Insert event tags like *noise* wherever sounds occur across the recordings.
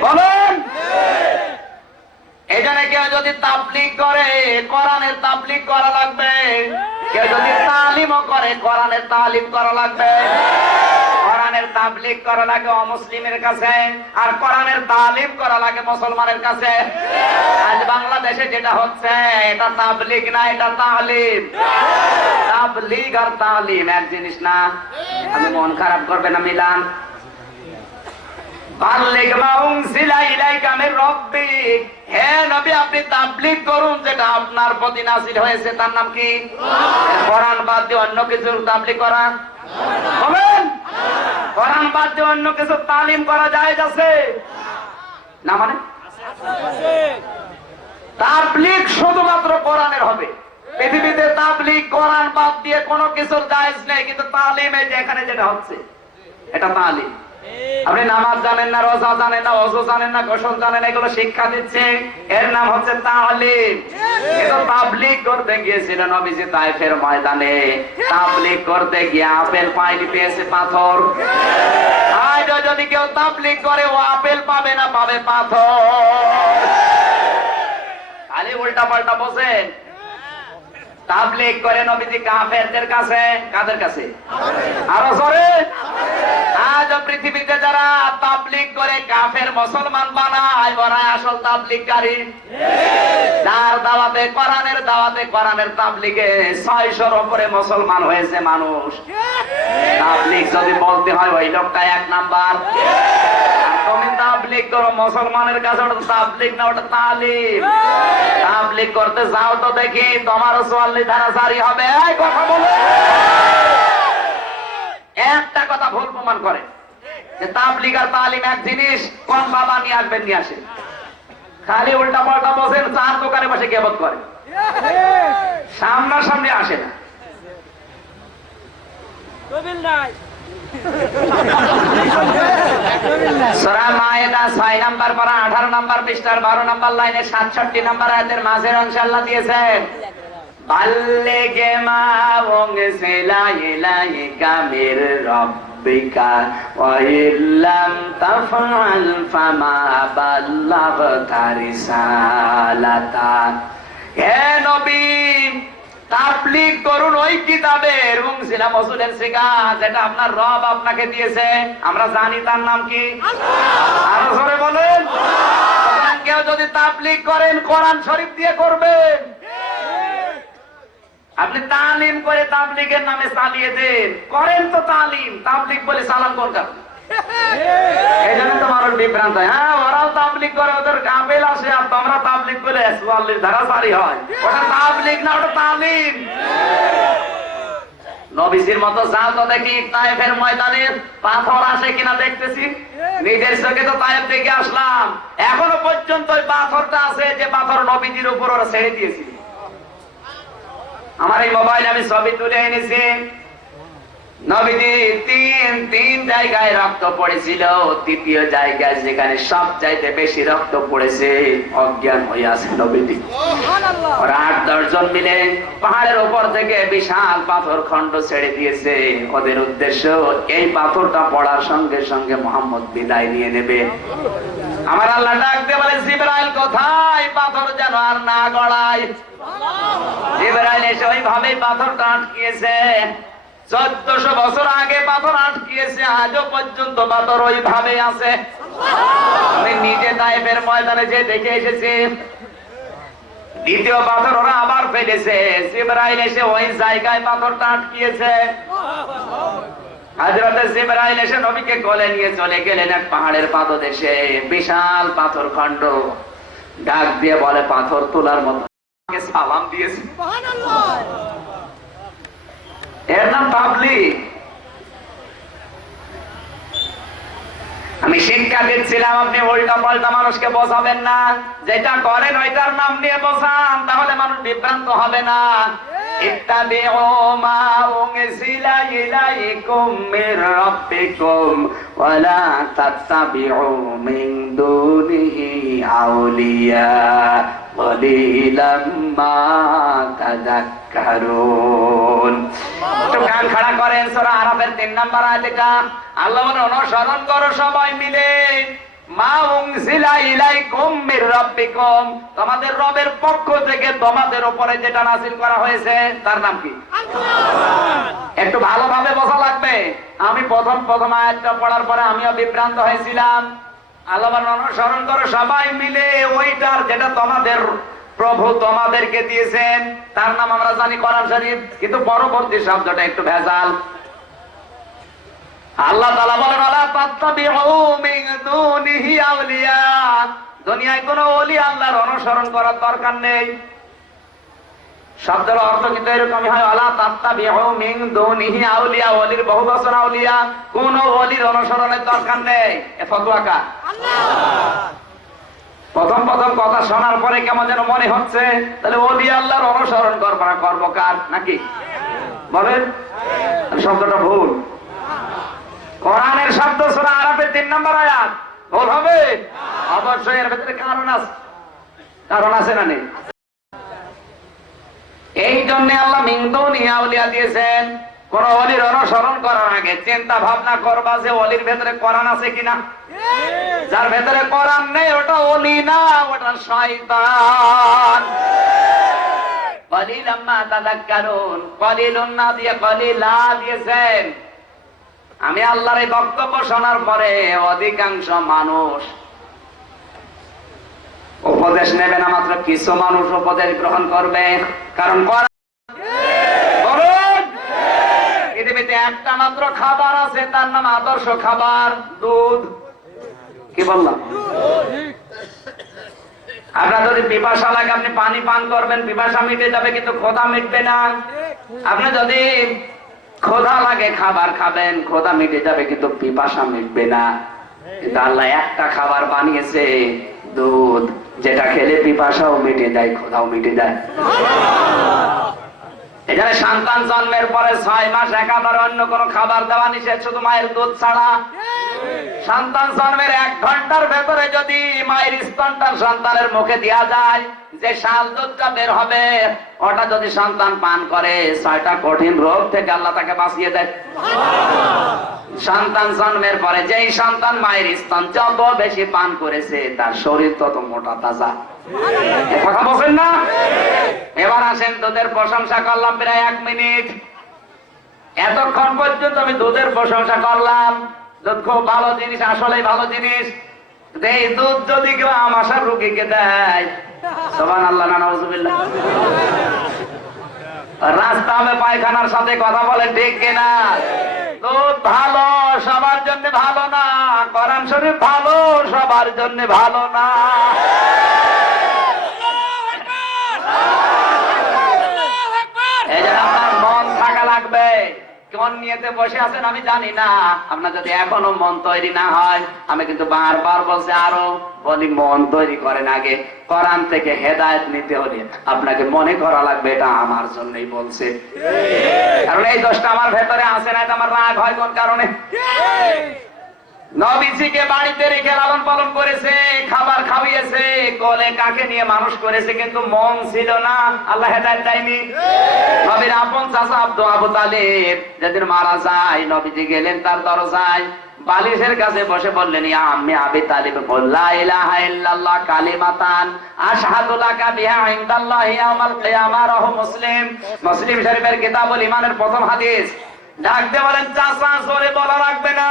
বলেন? এখানে কেউ যদি তাবলিগ করে, কোরআনের তাবলিগ করা লাগবে। কেউ যদি তালিমও করে, কোরআনের তালিম করা লাগবে। কোরআনের তাবলিগ করা লাগে অমুসলিমের কাছে, আর কোরআনের তালিম করা লাগে মুসলমানের কাছে। আজ বাংলাদেশে যেটা হচ্ছে, এটা তাবলিক না, এটা তালিম। তাবলিগ আর তালিম, এক জিনিস না। আমি মন খারাপ করবে না, মিলান। আপনি করুন, যেটা আপনার প্রতি হয়েছে। তার নাম কি? বাদ দিয়ে অন্য বাদ দিয়ে অন্য তালিম করা যায় আছে? না মানে? শুধুমাত্র কোরআনের হবে। পৃথিবীতে তাবলীগ, কোরআন বাদ দিয়ে কোনো কিছুর জায়েজ নেই, কিন্তু তালিমে যে এখানে যেটা হচ্ছে, এটা তালিম। আপনি নামাজ জানেন না, রোজা জানেন না, অজু জানেন না, গোসল জানেন এগুলো শিক্ষা দিচ্ছে। এর নাম হচ্ছে করতে ময়দানে। করতে গিয়ে আপেল পাইনি, পেয়েছে পাথর। যদি কেউ তাবলিগ করে, ও আপেল পাবে না, পাবে পাথর। খালি উল্টা পাল্টা বসেন। তাবলিগ করে নবীজি কাফেরদের কাছে, কাদের কাছে? আরও জোরে? আজ পৃথিবীতে যারা তাবলিগ করে কাফের মুসলমান বানায়, ওরা আসল তাবলিগকারী। যার দাওয়াতে, কোরআনের দাওয়াতে কোরআনের তাবলিগে ছয়শোর উপরে মুসলমান হয়েছে মানুষ। তাবলিগ যদি বলতে হয়, ওই লোকটা এক নাম্বার। তাবলিগ করো মুসলমানের কাছে ওটা তাবলিগ না ওটা তালিম। তাবলিগ করতে যাও তো দেখি তোমারও চুয়াল্লিশ ধারা জারি হবে। এই কথা বলো। একটা কথা ভুল প্রমাণ করে। যে তাবলিগ আর তালিম এক জিনিস কোন বাবা নিয়ে আসবেন নিয়ে আসে? খালি উল্টা পাল্টা বসেন চার দোকানে বসে গেবত করে। সামনা সামনাসামনি আসে না। *laughs* সূরা মায়েদা ছয় নাম্বার পারা আঠারো নাম্বার পৃষ্ঠার বারো নাম্বার লাইনে সাতষট্টি নাম্বার আয়াতের মাঝের অংশ আল্লাহ দিয়েছেন। বাল্লেগে মা ওংসিলা ইলাইকা মির রব্বিকা ওয়া তাফআল ফামা বাল্লাগতা রিসালাতা। হে নবী তাবলিগ করুন ওই কিতাবের উংসিলা মসুলের শিখা যেটা আপনার রব আপনাকে দিয়েছে। আমরা জানি তার নাম কি? আরও জোরে বলেন। কেউ যদি তাবলিগ করেন কোরআন শরীফ দিয়ে করবেন। আপনি তালিম করে তাবলিগের নামে চালিয়ে দেন। করেন তো তালিম। তাবলিগ বলে সালাম কোন কারণ? বিভ্রান্ত হয়। তাবলিগ করে, ওদের আসে আর তোমরা তাবলিগ করে চুয়াল্লিশ ধারা সারি হয়। ওটা তাবলিগ না, ওটা তালিম। মতো তো দেখি ময়দানে পাথর আসে কিনা দেখতেছি। নিজের চোখে তো তাইফ দেখে আসলাম। এখনও পর্যন্ত ওই পাথরটা আছে যে পাথর নবীজির উপর ওরা ছেড়ে দিয়েছিল। আমার এই মোবাইল আমি ছবি তুলে এনেছি। নবীজি তিন তিন জায়গায় রক্ত পড়েছিল। তৃতীয় জায়গায় যেখানে বেশি রক্ত পড়েছে অজ্ঞান হয়ে আছে নবীজি। ওরা আট দশজন মিলে পাহাড়ের উপর থেকে বিশাল পাথর খন্ড ছেড়ে দিয়েছে। ওদের উদ্দেশ্য এই পাথরটা পড়ার সঙ্গে সঙ্গে মোহাম্মদ বিদায় নিয়ে নেবে। আমার আল্লাহ ডাক দিয়ে বলে জিবরাইল কোথায়? পাথর যেন আর না গড়ায়। জিবরাইল এসে ওইভাবেই পাথরটা আটকিয়েছে। চোদ্দশো বছর আগে পাথর আটকিয়েছে, আজও পর্যন্ত পাথর ওইভাবে আছে। নিজে তাইফের ময়দানে যে দেখে এসেছি। দ্বিতীয় পাথর ওরা আবার ফেলেছে। জিবরাইল এসে ওই জায়গায় পাথরটা আটকিয়েছে। হাজরতে জিবরাইল এসে নবীকে কোলে নিয়ে চলে গেলেন এক পাহাড়ের পাদদেশে। বিশাল পাথর খণ্ড। ডাক দিয়ে বলে, পাথর তোলার মতো। সালাম দিয়েছে। এর নাম তাবলিগ আমি শিক্ষা দিচ্ছিলাম আপনি উল্টা পাল্টা মানুষকে বোঝাবেন না যেটা করেন ওইটার নাম নিয়ে বোঝান তাহলে মানুষ বিভ্রান্ত হবে না اتبعوا ما أنزل إليكم من ربكم ولا تتبعوا من دونه أولياء قليلا ما تذكرون তাদাক্কারুন একটু কান খাড়া করেন সূরা আরাফের 3 নাম্বার আয়াত আল্লাহ বলে অনুসরণ করো সবাই মিলে। মা উনজিলা ইলাইকুম মির রাব্বিকুম। তোমাদের রবের পক্ষ থেকে তোমাদের উপরে যেটা নাযিল করা হয়েছে তার নাম কি? একটু ভালোভাবে বোঝা লাগবে? আমি প্রথম প্রথম আয়াতটা পড়ার পরে আমিও বিভ্রান্ত হয়েছিলাম। আল্লাহ অনুসরণ করো সবাই মিলে ওইটার যেটা তোমাদের প্রভু তোমাদেরকে দিয়েছেন। তার নাম আমরা জানি কোরআন শরীফ, কিন্তু পরবর্তী শব্দটা একটু ভেজাল। আল্লাহ দুনিয়ায় কোনো ওলি আল্লাহর অনুসরণ করার দরকার নেই। শব্দের অর্থ কিন্তু এরকমই হয়, আলা তাত্তাবিউ মিন দুনিহি আউলিয়া। ওলির বহু বচন আউলিয়া, কোন ওলির অনুসরণের দরকার নেই। এ ফতোয়া কার? প্রথম প্রথম কথা শোনার পরে কেমন যেন মনে হচ্ছে, তাহলে ওলি আল্লাহর অনুসরণ করব না কার? নাকি? বলেন শব্দটা ভুল। কোরআনের শব্দ শোনা আরাফের তিন নম্বর আয়াত। ভুল হবে? অবশ্যই এর ভেতরে কারণ আছে। কারণ আছে না নেই? এই জন্য আল্লাহ মিংদৌ নিয়াউলিয়া দিয়েছেন, কোন অলির অনুসরণ করার আগে। চিন্তা ভাবনা করবা যে অলির ভেতরে কোরআন আছে কিনা? যার ভেতরে কোরআন নেই, ওটা অলি না, ওটা শয়তান। আমি আল্লাহর বক্তব্য শোনার পরে অধিকাংশ মানুষ উপদেশ নেবে না, মাত্র কিছু মানুষ উপদেশ গ্রহণ করবে। কারণ পৃথিবীতে একটা মাত্র খাবার আছে, তার নাম আদর্শ খাবার, দুধ। কি বললাম? আপনার যদি পিপাসা লাগে আপনি পানি পান করবেন, পিপাসা মিটে যাবে, কিন্তু খোদা মিটবে না। আপনি যদি খোদা লাগে খাবার খাবেন, খোদা মিটে যাবে, কিন্তু পিপাসা মিটবে না। আল্লাহ একটা খাবার বানিয়েছে, দুধ। যেটা খেলে পিপাসাও মিটে যায়, খোদাও মিটে যায়। এখানে সন্তান জন্মের পরে ছয় মাস একাধারে অন্য কোনো খাবার দেওয়া নিষেধ, শুধু মায়ের দুধ ছাড়া। সন্তান জন্মের এক ঘণ্টার ভেতরে যদি মায়ের স্তনটা সন্তানের মুখে দেওয়া যায়, যে শাল দুধটা বের হবে, ওটা যদি সন্তান পান করে, ছয়টা কঠিন রোগ থেকে আল্লাহ তাকে বাঁচিয়ে দেয়। সন্তান জন্মের পরে যেই সন্তান মায়ের স্তন যত বেশি পান করেছে, তার শরীর তত মোটা তাজা। কথা বলছেন না? এবার আসেন দুধের প্রশংসা করলাম প্রায় এক মিনিট। এতক্ষণ পর্যন্ত আমি দুধের প্রশংসা করলাম। দুধ খুব ভালো জিনিস আসলে ভালো জিনিস। এই দুধ যদি কেউ আমাশার রুগীকে দেয় আল্লাহ রাস্তা ভালো, সবার জন্য ভালো না। ভালো, সবার জন্য ভালো না। মন কোন নিয়েতে বসে আছেন আমি জানি না। আপনার যদি এখনও মন তৈরি না হয় আমি কিন্তু বারবার বলছি আরও বলি মন তৈরি করেন আগে। কোরআন থেকে হেদায়ত নিতে হলে আপনাকে মনে করা লাগবে এটা আমার জন্যই বলছে। কারণ এই দোষটা আমার ভেতরে আসে না এটা আমার রাগ হয় কোন কারণে? নবীজিকে বাড়িতে রেখে লালন পালন করেছে খাবার খাওয়িয়েছে কোলে কাকে নিয়ে মানুষ করেছে কিন্তু মন ছিল না। আল্লাহ হেদায়ত দেয়নি নবীর আপন চাচা আব্দু আবু তালিব যেদিন মারা যায় নবীজি গেলেন তার দরজায় বালিশের কাছে বসে বললেন আম্মি আবি তালিব বললা ইলাহা ইল্লাল্লাহ কালিমাতান আশহাদু লাকা বিহা ইনদাল্লাহি ইয়াউমাল কিয়ামা রাহু মুসলিম। মুসলিম শরীফের কিতাবুল ঈমানের প্রথম হাদিস। বলেন চাচা জোরে বলা রাখবে না।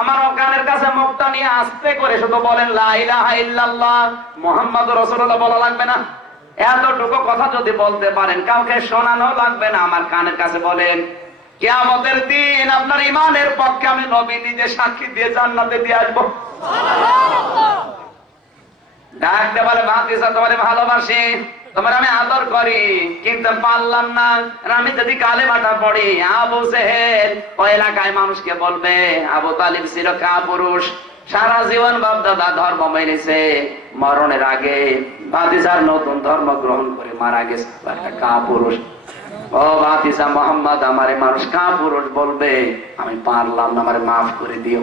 আমার অজ্ঞানের কাছে মুখটা নিয়ে আস্তে করে শুধু বলেন ইলাহা ইল্লাল্লাহ। বলা লাগবে না। এতটুকু কথা যদি বলতে পারেন কাউকে শোনানো লাগবে না। আমার কানের কাছে বলেন কিয়ামতের দিন আপনার ইমানের পক্ষে আমি নবী নিজে সাক্ষী দিয়ে জান্নাতে দিয়ে আসব। ডাক দিয়ে বলে ভাতিজা ভালোবাসি। তোমার আমি আদর করি, কিন্তু পারলাম না। আমি যদি কালে মাটা পড়ি, আবু সেহেল ওই এলাকায় মানুষকে বলবে, আবু তালিব ছিল কা পুরুষ সারা জীবন বাপ দাদা ধর্ম মেনেছে। মরণের আগে ভাতিজার নতুন ধর্ম গ্রহণ করে মারা গেছে। কা পুরুষ ও ভাতিজা মোহাম্মদ, আমারে মানুষ কা পুরুষ বলবে। আমি পারলাম না, আমারে মাফ করে দিও।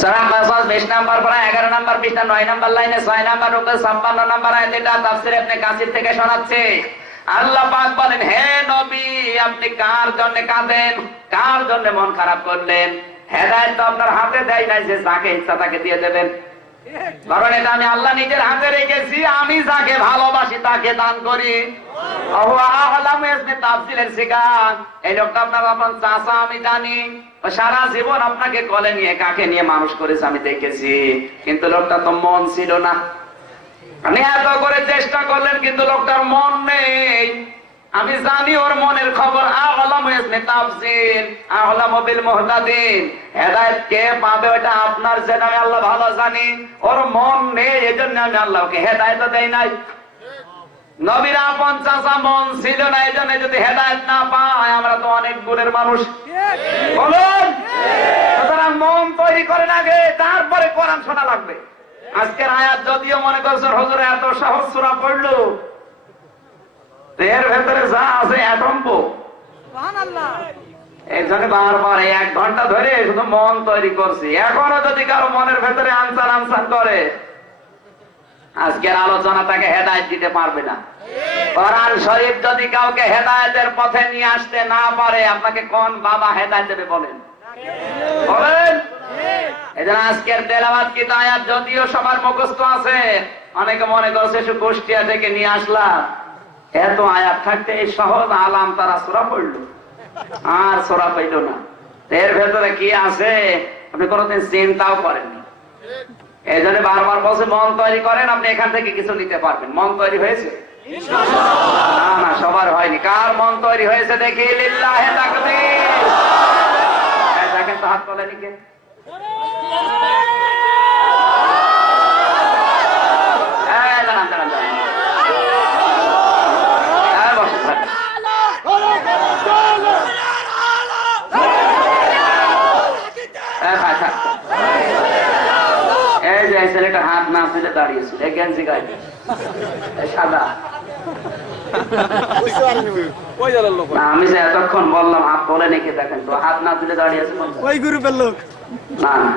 মাসাজ বিশ নাম্বার পড়া, এগারো নাম্বার পৃষ্ঠা, নয় নাম্বার লাইনে, ছয় নাম্বার রূপে, ছাপ্পান্ন নাম্বার আয়াত এটা তাফসির আপনি কাসির থেকে শোনাচ্ছে। আল্লাহ পাক বলেন, হে নবী, আপনি কার জন্য কাঁদেন? কার জন্য মন খারাপ করলেন? হেদায়েত তো আপনার হাতে দেয় নাই, যে যাকে ইচ্ছা তাকে দিয়ে দেবেন। কারণ এটা আমি আল্লাহ নিজের হাতে রেখেছি, আমি যাকে ভালোবাসি তাকে দান করি। এই লোকটা আপনার চাচা, আমি জানি। সারা জীবন আপনাকে কলে নিয়ে, কাকে নিয়ে মানুষ করেছে আমি দেখেছি। কিন্তু লোকটা তো মন ছিল না। এত করে চেষ্টা করলেন, কিন্তু লোকটার মন নেই। আমি জানি ওর মনের খবর। কে আপনার জেনে আমি আল্লাহ ভালো জানি। ওর মন নেই, এজন্য আমি আল্লাহকে হেদায়েত দেই নাই। নবীর চাচা মন ছিল না এই জন্য যদি হেদায়ত না পায় আমরা তো অনেক গুণের মানুষ। বলুন? সুতরাং মন তৈরি করেন আগে তারপরে কোরআন শোনা লাগবে। আজকের আয়াত যদিও মনে করছেন হজুর এত সহজ সুরা পড়ল এর ভেতরে যা আছে এটম্ব এই জন্য বারবার এক ঘণ্টা ধরে শুধু মন তৈরি করছি। এখনও যদি কারও মনের ভেতরে আনসান আনসান করে আজকের আলোচনা তাকে হেদায়ত দিতে পারবে না। কোরআন শরীফ যদি কাউকে হেদায়েতের পথে নিয়ে আসতে না পারে, আপনাকে কোন বাবা হেদায়েত দেবে বলেন? বলেন? অনেকে মনে কুষ্টিয়া নিয়ে আসলাম। সহজ আলাম তারা আর সোরা না। এর ভেতরে কি আছে? আপনি কোনোদিন চিন্তাও করেননি। এই জন্য বারবার বলছে, মন তৈরি করেন, আপনি এখান থেকে কিছু নিতে পারবেন। মন তৈরি হয়েছে? না না, সবার হয়নি। কার মন তৈরি হয়েছে দেখি? লিল্লাহে তাকবীর। দেখেন তো হাত তোলেনি কে এই দাঁড়ান, দাঁড়ান, দাঁড়ান। এই বসেন, বসেন। এই থাক, থাক, থাক। এই যে এই ছেলেটা হাত না দাঁড়িয়েছিল এই গেঞ্জি গায়ে এই সাদা। আমি যে এতক্ষণ বললাম হাত তোলে নাকি দেখেন তো হাত না তুলে দাঁড়িয়েছে কোনটা? ওই গ্রুপের লোক। না না।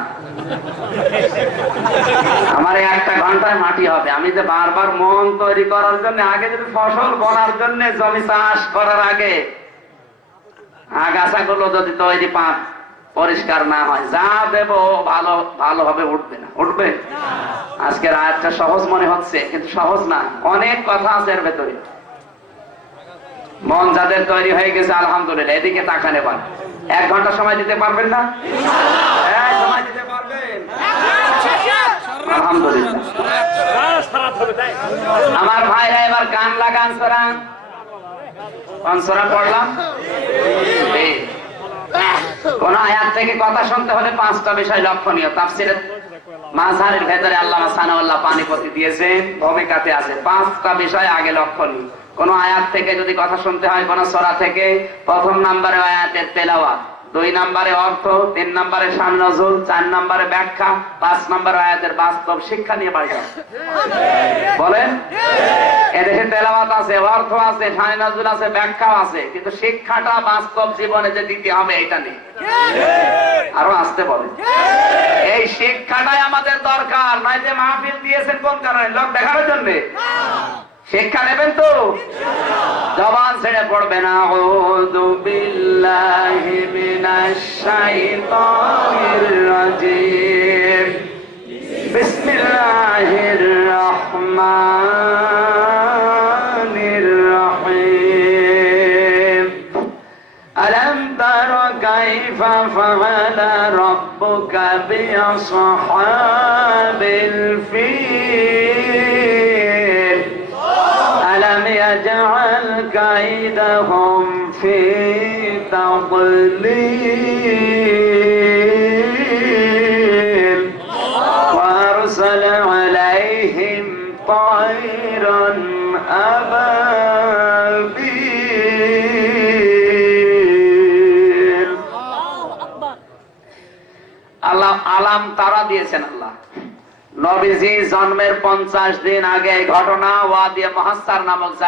আমার একটা ঘন্টায় মাটি হবে। আমি যে বারবার মন তৈরি করার জন্য আগে যদি ফসল বোনার জন্য জমি চাষ করার আগে আগাছা গুলো যদি তৈরি পান পরিষ্কার না হয় যা দেব ভালো ভালোভাবে উঠবে না। উঠবে? আজকের আয়াতটা সহজ মনে হচ্ছে, কিন্তু সহজ না। অনেক কথা আছে এর ভেতরে। মন যাদের তৈরি হয়ে গেছে, আলহামদুলিল্লাহ। এদিকে তাকানে পান এক ঘণ্টা সময় দিতে পারবেন না? আমার ভাইরা এবার গান লাগান সরা কোন পড়লাম? কোন আয়াত থেকে কথা শুনতে হলে পাঁচটা বিষয় লক্ষণীয়। তাফসিরের মাঝারের ভেতরে আল্লাহ সানাউল্লাহ পানিপতি দিয়েছেন, ভূমিকাতে আছে। পাঁচটা বিষয় আগে লক্ষণ কোন আয়াত থেকে যদি কথা শুনতে হয়, কোন সরা থেকে, প্রথম নাম্বারে আয়াতের তেলাওয়াত। দুই নম্বরে অর্থ তিন নম্বরে সামনজুল চার নম্বরে ব্যাখ্যা পাঁচ নম্বরে আয়াতের বাস্তব শিক্ষা নিয়ে বাড়ি বলেন? এদেশে তেলাওয়াত আছে অর্থ আছে সানি নজরুল আছে ব্যাখ্যাও আছে কিন্তু শিক্ষাটা বাস্তব জীবনে যে দিতে হবে এটা নেই। আরও আসতে বলে এই শিক্ষাটাই আমাদের দরকার নয় যে মাহফিল দিয়েছেন কোন কারণে লোক দেখানোর জন্য। শিক্ষা নেবেন তো? জবান ছেড়ে পড়বেন আউযু বিল্লাহি। الشيطان الرجيم. بسم الله الرحمن الرحيم. ألم تر كيف فعل ربك بأصحاب الفيل؟ كيدهم في تضليل. وأرسل عليهم طيرا أبابيل. আলাম তারা দিয়েছেন আল্লাহ। নবীজি জন্মের পঞ্চাশ দিন আগে ঘটনা ওয়াদিয়া মহাস্তার নামক